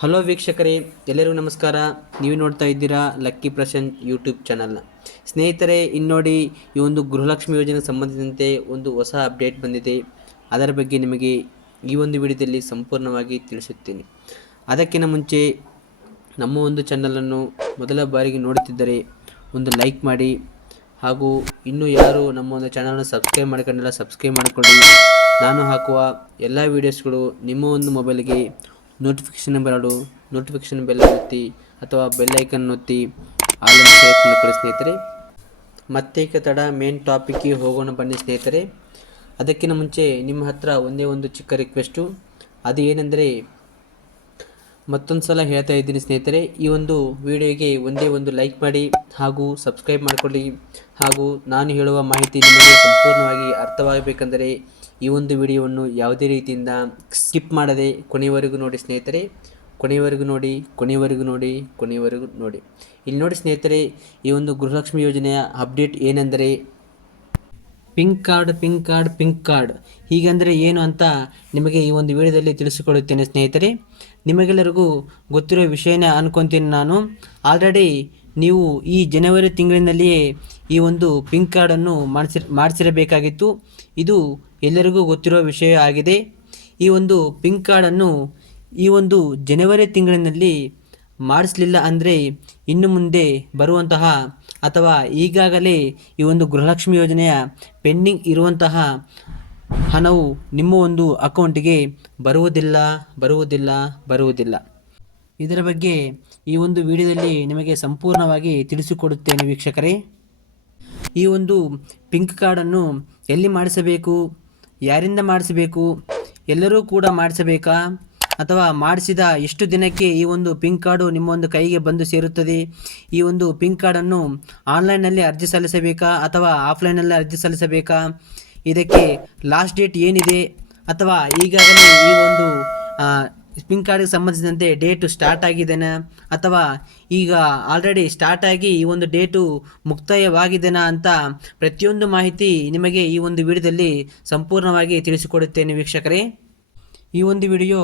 Hello ವೀಕ್ಷಕರೇ, ಎಲ್ಲರಿಗೂ ನಮಸ್ಕಾರ. ನೀವು ನೋಡ್ತಾ ಇದ್ದೀರಾ ಲಕ್ಕಿ ಪ್ರಶಾಂತ್ ಯೂಟ್ಯೂಬ್ ಚಾನಲ್ನ. ಸ್ನೇಹಿತರೆ, ಇನ್ನೋಡಿ ಈ ಒಂದು ಗೃಹಲಕ್ಷ್ಮಿ ಯೋಜನೆಗೆ ಸಂಬಂಧಿಸಿದಂತೆ ಒಂದು ಹೊಸ ಅಪ್ಡೇಟ್ ಬಂದಿದೆ. ಅದರ ಬಗ್ಗೆ ನಿಮಗೆ ಈ ಒಂದು ವಿಡಿಯೋದಲ್ಲಿ ಸಂಪೂರ್ಣವಾಗಿ ತಿಳಿಸುತ್ತೇನೆ. ಅದಕ್ಕಿಂತ ಮುಂಚೆ ನಮ್ಮ ಒಂದು ಚಾನಲನ್ನು ಮೊದಲ ಬಾರಿಗೆ ನೋಡುತ್ತಿದ್ದರೆ ಒಂದು ಲೈಕ್ ಮಾಡಿ, ಹಾಗೂ ಇನ್ನೂ ಯಾರು ನಮ್ಮ ಒಂದು ಚಾನಲ್ನ ಸಬ್ಸ್ಕ್ರೈಬ್ ಮಾಡ್ಕೊಂಡಿಲ್ಲ ಸಬ್ಸ್ಕ್ರೈಬ್ ಮಾಡಿಕೊಳ್ಳಿ. ನಾನು ಹಾಕುವ ಎಲ್ಲ ವೀಡಿಯೋಸ್ಗಳು ನಿಮ್ಮ ಒಂದು ಮೊಬೈಲ್ಗೆ ನೋಟಿಫಿಕೇಷನ್ ಬೆಲ್ ಒತ್ತಿ ಅಥವಾ ಬೆಲ್ ಐಕನ್ ಒತ್ತಿ ಆಲ್ ಅಂತ ಸೆಲೆಕ್ಟ್ ಮಾಡ್ಕೊಳ್ಳಿ ಸ್ನೇಹಿತರೆ. ಮತ್ತೆ ತಡ ಮೇನ್ ಟಾಪಿಕ್ಗೆ ಹೋಗೋಣ ಬನ್ನಿ ಸ್ನೇಹಿತರೆ. ಅದಕ್ಕಿಂತ ಮುಂಚೆ ನಿಮ್ಮ ಹತ್ರ ಒಂದೇ ಒಂದು ಚಿಕ್ಕ ರಿಕ್ವೆಸ್ಟು, ಅದು ಏನೆಂದರೆ ಮತ್ತೊಂದು ಸಲ ಹೇಳ್ತಾ ಇದ್ದೀನಿ ಸ್ನೇಹಿತರೆ, ಈ ಒಂದು ವಿಡಿಯೋಗೆ ಒಂದೇ ಒಂದು ಲೈಕ್ ಮಾಡಿ ಹಾಗೂ ಸಬ್ಸ್ಕ್ರೈಬ್ ಮಾಡಿಕೊಳ್ಳಿ. ಹಾಗೂ ನಾನು ಹೇಳುವ ಮಾಹಿತಿ ನಿಮಗೆ ಸಂಪೂರ್ಣವಾಗಿ ಅರ್ಥವಾಗಬೇಕೆಂದರೆ ಈ ಒಂದು ವಿಡಿಯೋವನ್ನು ಯಾವುದೇ ರೀತಿಯಿಂದ ಸ್ಕಿಪ್ ಮಾಡದೆ ಕೊನೆಯವರೆಗೂ ನೋಡಿ ಸ್ನೇಹಿತರೆ. ಕೊನೆಯವರೆಗೂ ನೋಡಿ. ಇಲ್ಲಿ ನೋಡಿ ಸ್ನೇಹಿತರೆ, ಈ ಒಂದು ಗೃಹಲಕ್ಷ್ಮಿ ಯೋಜನೆಯ ಅಪ್ಡೇಟ್ ಏನೆಂದರೆ ಪಿಂಕ್ ಕಾರ್ಡ್ ಹೀಗಂದರೆ ಏನು ಅಂತ ನಿಮಗೆ ಈ ಒಂದು ವಿಡಿಯೋದಲ್ಲಿ ತಿಳಿಸಿಕೊಡುತ್ತೇನೆ ಸ್ನೇಹಿತರೆ. ನಿಮಗೆಲ್ಲರಿಗೂ ಗೊತ್ತಿರೋ ವಿಷಯನೇ ಅನ್ಕೊತೀನಿ ನಾನು. ಆಲ್ರೆಡಿ ನೀವು ಈ ಜನವರಿ ತಿಂಗಳಿನಲ್ಲಿಯೇ ಈ ಒಂದು ಪಿಂಕ್ ಕಾರ್ಡನ್ನು ಮಾಡಿಸಿರಬೇಕಾಗಿತ್ತು. ಇದು ಎಲ್ಲರಿಗೂ ಗೊತ್ತಿರೋ ವಿಷಯ ಆಗಿದೆ. ಈ ಒಂದು ಪಿಂಕ್ ಕಾರ್ಡನ್ನು ಈ ಒಂದು ಜನವರಿ ತಿಂಗಳಿನಲ್ಲಿ ಮಾಡಿಸಲಿಲ್ಲ ಅಂದರೆ ಇನ್ನು ಮುಂದೆ ಬರುವಂತಹ ಅಥವಾ ಈಗಾಗಲೇ ಈ ಒಂದು ಗೃಹಲಕ್ಷ್ಮಿ ಯೋಜನೆಯ ಪೆಂಡಿಂಗ್ ಇರುವಂತಹ ಹಣವು ನಿಮ್ಮ ಒಂದು ಅಕೌಂಟಿಗೆ ಬರುವುದಿಲ್ಲ. ಇದರ ಬಗ್ಗೆ ಈ ಒಂದು ವಿಡಿಯೋದಲ್ಲಿ ನಿಮಗೆ ಸಂಪೂರ್ಣವಾಗಿ ತಿಳಿಸಿಕೊಡುತ್ತೇನೆ ವೀಕ್ಷಕರೇ. ಈ ಒಂದು ಪಿಂಕ್ ಕಾರ್ಡನ್ನು ಎಲ್ಲಿ ಮಾಡಿಸಬೇಕು, ಯಾರಿಂದ ಮಾಡಿಸಬೇಕು, ಎಲ್ಲರೂ ಕೂಡ ಮಾಡಿಸಬೇಕಾ ಅಥವಾ ಮಾಡಿಸಿದ ಎಷ್ಟು ದಿನಕ್ಕೆ ಈ ಒಂದು ಪಿಂಕ್ ಕಾರ್ಡು ನಿಮ್ಮ ಒಂದು ಕೈಗೆ ಬಂದು ಸೇರುತ್ತದೆ? ಈ ಒಂದು ಪಿಂಕ್ ಕಾರ್ಡನ್ನು ಆನ್ಲೈನ್ನಲ್ಲಿ ಅರ್ಜಿ ಸಲ್ಲಿಸಬೇಕಾ ಅಥವಾ ಆಫ್ಲೈನಲ್ಲಿ ಅರ್ಜಿ ಸಲ್ಲಿಸಬೇಕಾ? ಇದಕ್ಕೆ ಲಾಸ್ಟ್ ಡೇಟ್ ಏನಿದೆ ಅಥವಾ ಈಗಾಗಲೇ ಈ ಒಂದು ಪಿಂಕ್ ಕಾರ್ಡ್ಗೆ ಸಂಬಂಧಿಸಿದಂತೆ ಡೇಟು ಸ್ಟಾರ್ಟ್ ಆಗಿದೆನಾ ಅಥವಾ ಈಗ ಆಲ್ರೆಡಿ ಸ್ಟಾರ್ಟ್ ಆಗಿ ಈ ಒಂದು ಡೇಟು ಮುಕ್ತಾಯವಾಗಿದೆನಾ ಅಂತ ಪ್ರತಿಯೊಂದು ಮಾಹಿತಿ ನಿಮಗೆ ಈ ಒಂದು ವಿಡಿಯೋದಲ್ಲಿ ಸಂಪೂರ್ಣವಾಗಿ ತಿಳಿಸಿಕೊಡುತ್ತೇನೆ ವೀಕ್ಷಕರೇ. ಈ ಒಂದು ವಿಡಿಯೋ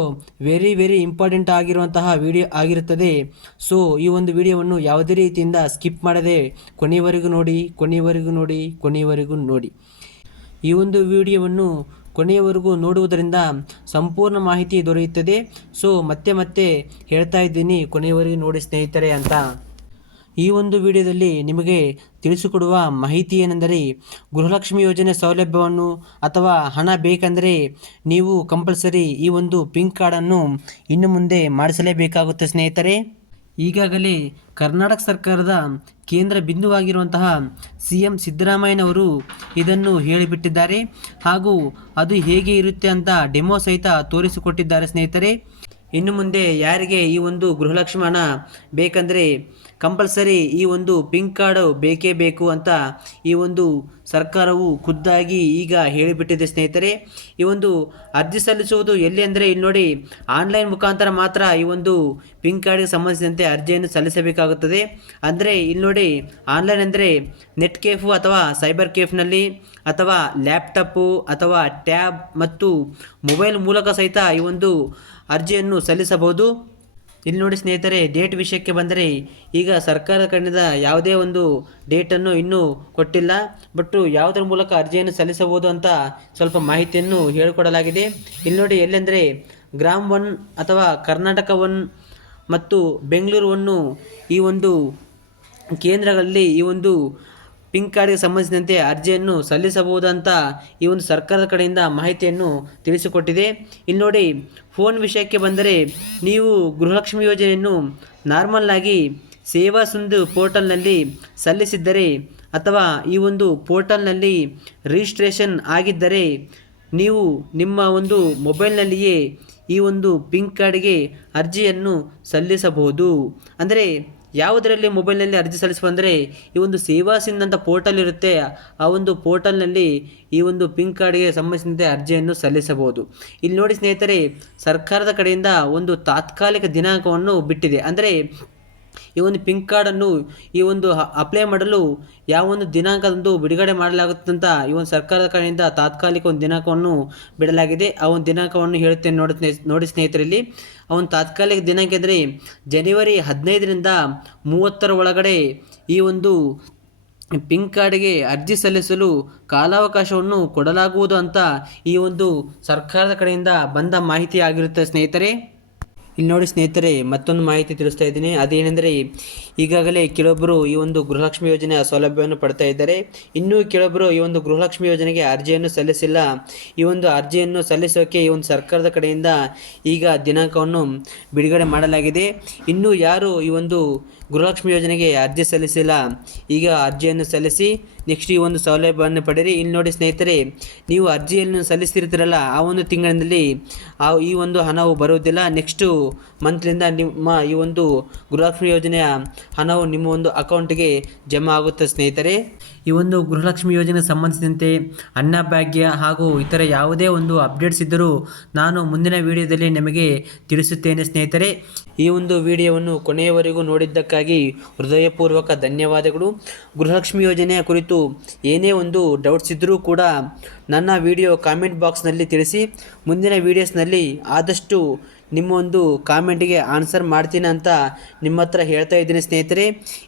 ವೆರಿ ಇಂಪಾರ್ಟೆಂಟ್ ಆಗಿರುವಂತಹ ವಿಡಿಯೋ ಆಗಿರುತ್ತದೆ. ಸೊ ಈ ಒಂದು ವಿಡಿಯೋವನ್ನು ಯಾವುದೇ ರೀತಿಯಿಂದ ಸ್ಕಿಪ್ ಮಾಡದೆ ಕೊನೆಯವರೆಗೂ ನೋಡಿ. ಈ ಒಂದು ವಿಡಿಯೋವನ್ನು ಕೊನೆಯವರೆಗೂ ನೋಡುವುದರಿಂದ ಸಂಪೂರ್ಣ ಮಾಹಿತಿ ದೊರೆಯುತ್ತದೆ. ಸೊ ಮತ್ತೆ ಹೇಳ್ತಾ ಇದ್ದೀನಿ, ಕೊನೆಯವರೆಗೂ ನೋಡಿ ಸ್ನೇಹಿತರೆ ಅಂತ. ಈ ಒಂದು ವಿಡಿಯೋದಲ್ಲಿ ನಿಮಗೆ ತಿಳಿಸಿಕೊಡುವ ಮಾಹಿತಿ ಏನೆಂದರೆ, ಗೃಹಲಕ್ಷ್ಮಿ ಯೋಜನೆ ಸೌಲಭ್ಯವನ್ನು ಅಥವಾ ಹಣ ಬೇಕೆಂದರೆ ನೀವು ಕಂಪಲ್ಸರಿ ಈ ಒಂದು ಪಿಂಕ್ ಕಾರ್ಡನ್ನು ಇನ್ನು ಮುಂದೆ ಮಾಡಿಸಲೇಬೇಕಾಗುತ್ತೆ ಸ್ನೇಹಿತರೆ. ಈಗಾಗಲೇ ಕರ್ನಾಟಕ ಸರ್ಕಾರದ ಕೇಂದ್ರ ಬಿಂದುವಾಗಿರುವಂತಹ CM ಸಿದ್ದರಾಮಯ್ಯನವರು ಇದನ್ನು ಹೇಳಿಬಿಟ್ಟಿದ್ದಾರೆ. ಹಾಗೂ ಅದು ಹೇಗೆ ಇರುತ್ತೆ ಅಂತ ಡೆಮೋ ಸಹಿತ ತೋರಿಸಿಕೊಟ್ಟಿದ್ದಾರೆ ಸ್ನೇಹಿತರೆ. ಇನ್ನು ಮುಂದೆ ಯಾರಿಗೆ ಈ ಒಂದು ಗೃಹಲಕ್ಷ್ಮಿ ಹಣ ಬೇಕಂದರೆ ಕಂಪಲ್ಸರಿ ಈ ಒಂದು ಪಿಂಕ್ ಕಾರ್ಡು ಬೇಕೇ ಬೇಕು ಅಂತ ಈ ಒಂದು ಸರ್ಕಾರವು ಖುದ್ದಾಗಿ ಈಗ ಹೇಳಿಬಿಟ್ಟಿದೆ ಸ್ನೇಹಿತರೆ. ಈ ಒಂದು ಅರ್ಜಿ ಸಲ್ಲಿಸುವುದು ಎಲ್ಲಿ ಅಂದರೆ, ಇಲ್ಲಿ ನೋಡಿ, ಆನ್ಲೈನ್ ಮುಖಾಂತರ ಮಾತ್ರ ಈ ಒಂದು ಪಿಂಕ್ ಕಾರ್ಡ್ಗೆ ಸಂಬಂಧಿಸಿದಂತೆ ಅರ್ಜಿಯನ್ನು ಸಲ್ಲಿಸಬೇಕಾಗುತ್ತದೆ. ಅಂದರೆ ಇಲ್ಲಿ ನೋಡಿ, ಆನ್ಲೈನ್ ಅಂದರೆ ನೆಟ್ ಕೇಫು ಅಥವಾ ಸೈಬರ್ ಕೇಫ್ನಲ್ಲಿ ಅಥವಾ ಲ್ಯಾಪ್ಟಾಪು ಅಥವಾ ಟ್ಯಾಬ್ ಮತ್ತು ಮೊಬೈಲ್ ಮೂಲಕ ಸಹಿತ ಈ ಒಂದು ಅರ್ಜಿಯನ್ನು ಸಲ್ಲಿಸಬಹುದು. ಇಲ್ಲಿ ನೋಡಿ ಸ್ನೇಹಿತರೆ, ಡೇಟ್ ವಿಷಯಕ್ಕೆ ಬಂದರೆ ಈಗ ಸರ್ಕಾರದ ಕಡೆಯಿಂದ ಯಾವುದೇ ಒಂದು ಡೇಟನ್ನು ಇನ್ನೂ ಕೊಟ್ಟಿಲ್ಲ. ಬಟ್ ಯಾವುದರ ಮೂಲಕ ಅರ್ಜಿಯನ್ನು ಸಲ್ಲಿಸಬಹುದು ಅಂತ ಸ್ವಲ್ಪ ಮಾಹಿತಿಯನ್ನು ಹೇಳಿಕೊಡಲಾಗಿದೆ. ಇಲ್ಲಿ ನೋಡಿ, ಎಲ್ಲೆಂದರೆ ಗ್ರಾಮ್ 1 ಅಥವಾ ಕರ್ನಾಟಕ 1 ಮತ್ತು ಬೆಂಗಳೂರು 1 ಈ ಒಂದು ಕೇಂದ್ರಗಳಲ್ಲಿ ಈ ಒಂದು ಪಿಂಕ್ ಕಾರ್ಡ್ಗೆ ಸಂಬಂಧಿಸಿದಂತೆ ಅರ್ಜಿಯನ್ನು ಸಲ್ಲಿಸಬಹುದಂತ ಈ ಒಂದು ಸರ್ಕಾರದ ಕಡೆಯಿಂದ ಮಾಹಿತಿಯನ್ನು ತಿಳಿಸಿಕೊಟ್ಟಿದೆ. ಇಲ್ಲಿ ನೋಡಿ, ಫೋನ್ ವಿಷಯಕ್ಕೆ ಬಂದರೆ ನೀವು ಗೃಹಲಕ್ಷ್ಮಿ ಯೋಜನೆಯನ್ನು ನಾರ್ಮಲ್ ಆಗಿ ಸೇವಾ ಸಿಂಧು ಪೋರ್ಟಲ್ನಲ್ಲಿ ಸಲ್ಲಿಸಿದ್ದರೆ ಅಥವಾ ಈ ಒಂದು ಪೋರ್ಟಲ್ನಲ್ಲಿ ರಿಜಿಸ್ಟ್ರೇಷನ್ ಆಗಿದ್ದರೆ ನೀವು ನಿಮ್ಮ ಒಂದು ಮೊಬೈಲ್ನಲ್ಲಿಯೇ ಈ ಒಂದು ಪಿಂಕ್ ಕಾರ್ಡ್ಗೆ ಅರ್ಜಿಯನ್ನು ಸಲ್ಲಿಸಬಹುದು. ಅಂದರೆ ಯಾವುದರಲ್ಲಿ ಮೊಬೈಲ್ನಲ್ಲಿ ಅರ್ಜಿ ಸಲ್ಲಿಸುವಂದರೆ ಈ ಒಂದು ಸೇವಾ ಸಿಂಧು ಅಂತ ಪೋರ್ಟಲ್ ಇರುತ್ತೆ, ಆ ಒಂದು ಪೋರ್ಟಲ್ನಲ್ಲಿ ಈ ಒಂದು ಪಿಂಕ್ ಕಾರ್ಡ್ಗೆ ಸಂಬಂಧಿಸಿದಂತೆ ಅರ್ಜಿಯನ್ನು ಸಲ್ಲಿಸಬಹುದು. ಇಲ್ಲಿ ನೋಡಿ ಸ್ನೇಹಿತರೆ, ಸರ್ಕಾರದ ಕಡೆಯಿಂದ ಒಂದು ತಾತ್ಕಾಲಿಕ ದಿನಾಂಕವನ್ನು ಬಿಟ್ಟಿದೆ. ಅಂದರೆ ಈ ಒಂದು ಪಿಂಕ್ ಕಾರ್ಡನ್ನು ಈ ಒಂದು ಅಪ್ಲೈ ಮಾಡಲು ಯಾವ ಒಂದು ದಿನಾಂಕದಂದು ಬಿಡುಗಡೆ ಮಾಡಲಾಗುತ್ತಂತ ಈ ಒಂದು ಸರ್ಕಾರದ ಕಡೆಯಿಂದ ತಾತ್ಕಾಲಿಕ ಒಂದು ದಿನಾಂಕವನ್ನು ಬಿಡಲಾಗಿದೆ. ಆ ಒಂದು ದಿನಾಂಕವನ್ನು ಹೇಳುತ್ತೇನೆ ನೋಡಿ ಸ್ನೇಹಿತರಲ್ಲಿ. ಅವನ ತಾತ್ಕಾಲಿಕ ದಿನಾಂಕ ಅಂದರೆ ಜನವರಿ 15ರಿಂದ 30 ಒಳಗಡೆ ಈ ಒಂದು ಪಿಂಕ್ ಕಾರ್ಡ್ಗೆ ಅರ್ಜಿ ಸಲ್ಲಿಸಲು ಕಾಲಾವಕಾಶವನ್ನು ಕೊಡಲಾಗುವುದು ಅಂತ ಈ ಒಂದು ಸರ್ಕಾರದ ಕಡೆಯಿಂದ ಬಂದ ಮಾಹಿತಿ ಆಗಿರುತ್ತೆ ಸ್ನೇಹಿತರೆ. ಇಲ್ಲಿ ನೋಡಿ ಸ್ನೇಹಿತರೆ, ಮತ್ತೊಂದು ಮಾಹಿತಿ ತಿಳಿಸ್ತಾ ಇದ್ದೀನಿ. ಅದೇನೆಂದರೆ, ಈಗಾಗಲೇ ಕೆಲವೊಬ್ಬರು ಈ ಒಂದು ಗೃಹಲಕ್ಷ್ಮಿ ಯೋಜನೆಯ ಸೌಲಭ್ಯವನ್ನು ಪಡ್ತಾ ಇದ್ದಾರೆ. ಇನ್ನೂ ಕೆಲವೊಬ್ಬರು ಈ ಒಂದು ಗೃಹಲಕ್ಷ್ಮಿ ಯೋಜನೆಗೆ ಅರ್ಜಿಯನ್ನು ಸಲ್ಲಿಸಿಲ್ಲ. ಈ ಒಂದು ಅರ್ಜಿಯನ್ನು ಸಲ್ಲಿಸೋಕೆ ಈ ಒಂದು ಸರ್ಕಾರದ ಕಡೆಯಿಂದ ಈಗ ದಿನಾಂಕವನ್ನು ಬಿಡುಗಡೆ ಮಾಡಲಾಗಿದೆ. ಇನ್ನೂ ಯಾರು ಈ ಒಂದು ಗೃಹಲಕ್ಷ್ಮಿ ಯೋಜನೆಗೆ ಅರ್ಜಿ ಸಲ್ಲಿಸಿಲ್ಲ, ಈಗ ಅರ್ಜಿಯನ್ನು ಸಲ್ಲಿಸಿ ನೆಕ್ಸ್ಟ್ ಈ ಒಂದು ಸೌಲಭ್ಯವನ್ನು ಪಡೆಯಿರಿ. ಇಲ್ಲಿ ನೋಡಿ ಸ್ನೇಹಿತರೆ, ನೀವು ಅರ್ಜಿಯನ್ನು ಸಲ್ಲಿಸ್ತಿರ್ತೀರಲ್ಲ, ಆ ಒಂದು ತಿಂಗಳಿನಲ್ಲಿ ಈ ಒಂದು ಹಣವು ಬರುವುದಿಲ್ಲ. ನೆಕ್ಸ್ಟು ಮಂತ್ಲಿಂದ ನಿಮ್ಮ ಈ ಒಂದು ಗೃಹಲಕ್ಷ್ಮಿ ಯೋಜನೆಯ ಹಣವು ನಿಮ್ಮ ಒಂದು ಅಕೌಂಟ್ಗೆ ಜಮಾ ಆಗುತ್ತೆ ಸ್ನೇಹಿತರೆ. ಈ ಒಂದು ಗೃಹಲಕ್ಷ್ಮಿ ಯೋಜನೆಗೆ ಸಂಬಂಧಿಸಿದಂತೆ ಅನ್ನಭಾಗ್ಯ ಹಾಗೂ ಇತರ ಯಾವುದೇ ಒಂದು ಅಪ್ಡೇಟ್ಸ್ ಇದ್ದರೂ ನಾನು ಮುಂದಿನ ವಿಡಿಯೋದಲ್ಲಿ ನಿಮಗೆ ತಿಳಿಸುತ್ತೇನೆ ಸ್ನೇಹಿತರೆ. ಈ ಒಂದು ವಿಡಿಯೋವನ್ನು ಕೊನೆಯವರೆಗೂ ನೋಡಿದ್ದಕ್ಕಾಗಿ ಹೃದಯಪೂರ್ವಕ ಧನ್ಯವಾದಗಳು. ಗೃಹಲಕ್ಷ್ಮಿ ಯೋಜನೆಯ ಕುರಿತು ಏನೇ ಒಂದು ಡೌಟ್ಸ್ ಇದ್ದರೂ ಕೂಡ ನನ್ನ ವಿಡಿಯೋ ಕಾಮೆಂಟ್ ಬಾಕ್ಸ್ನಲ್ಲಿ ತಿಳಿಸಿ. ಮುಂದಿನ ವೀಡಿಯೋಸ್ನಲ್ಲಿ ಆದಷ್ಟು ನಿಮ್ಮ ಒಂದು ಕಾಮೆಂಟಿಗೆ ಆನ್ಸರ್ ಮಾಡ್ತೀನಿ ಅಂತ ನಿಮ್ಮ ಹತ್ರ ಹೇಳ್ತಾ ಇದ್ದೀನಿ ಸ್ನೇಹಿತರೆ.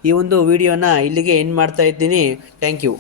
ಈ ಒಂದು ವಿಡಿಯೋನ ಇಲ್ಲಿಗೆ ಎಂಡ್ ಮಾಡ್ತಾ ಇದ್ದೀನಿ. Thank you.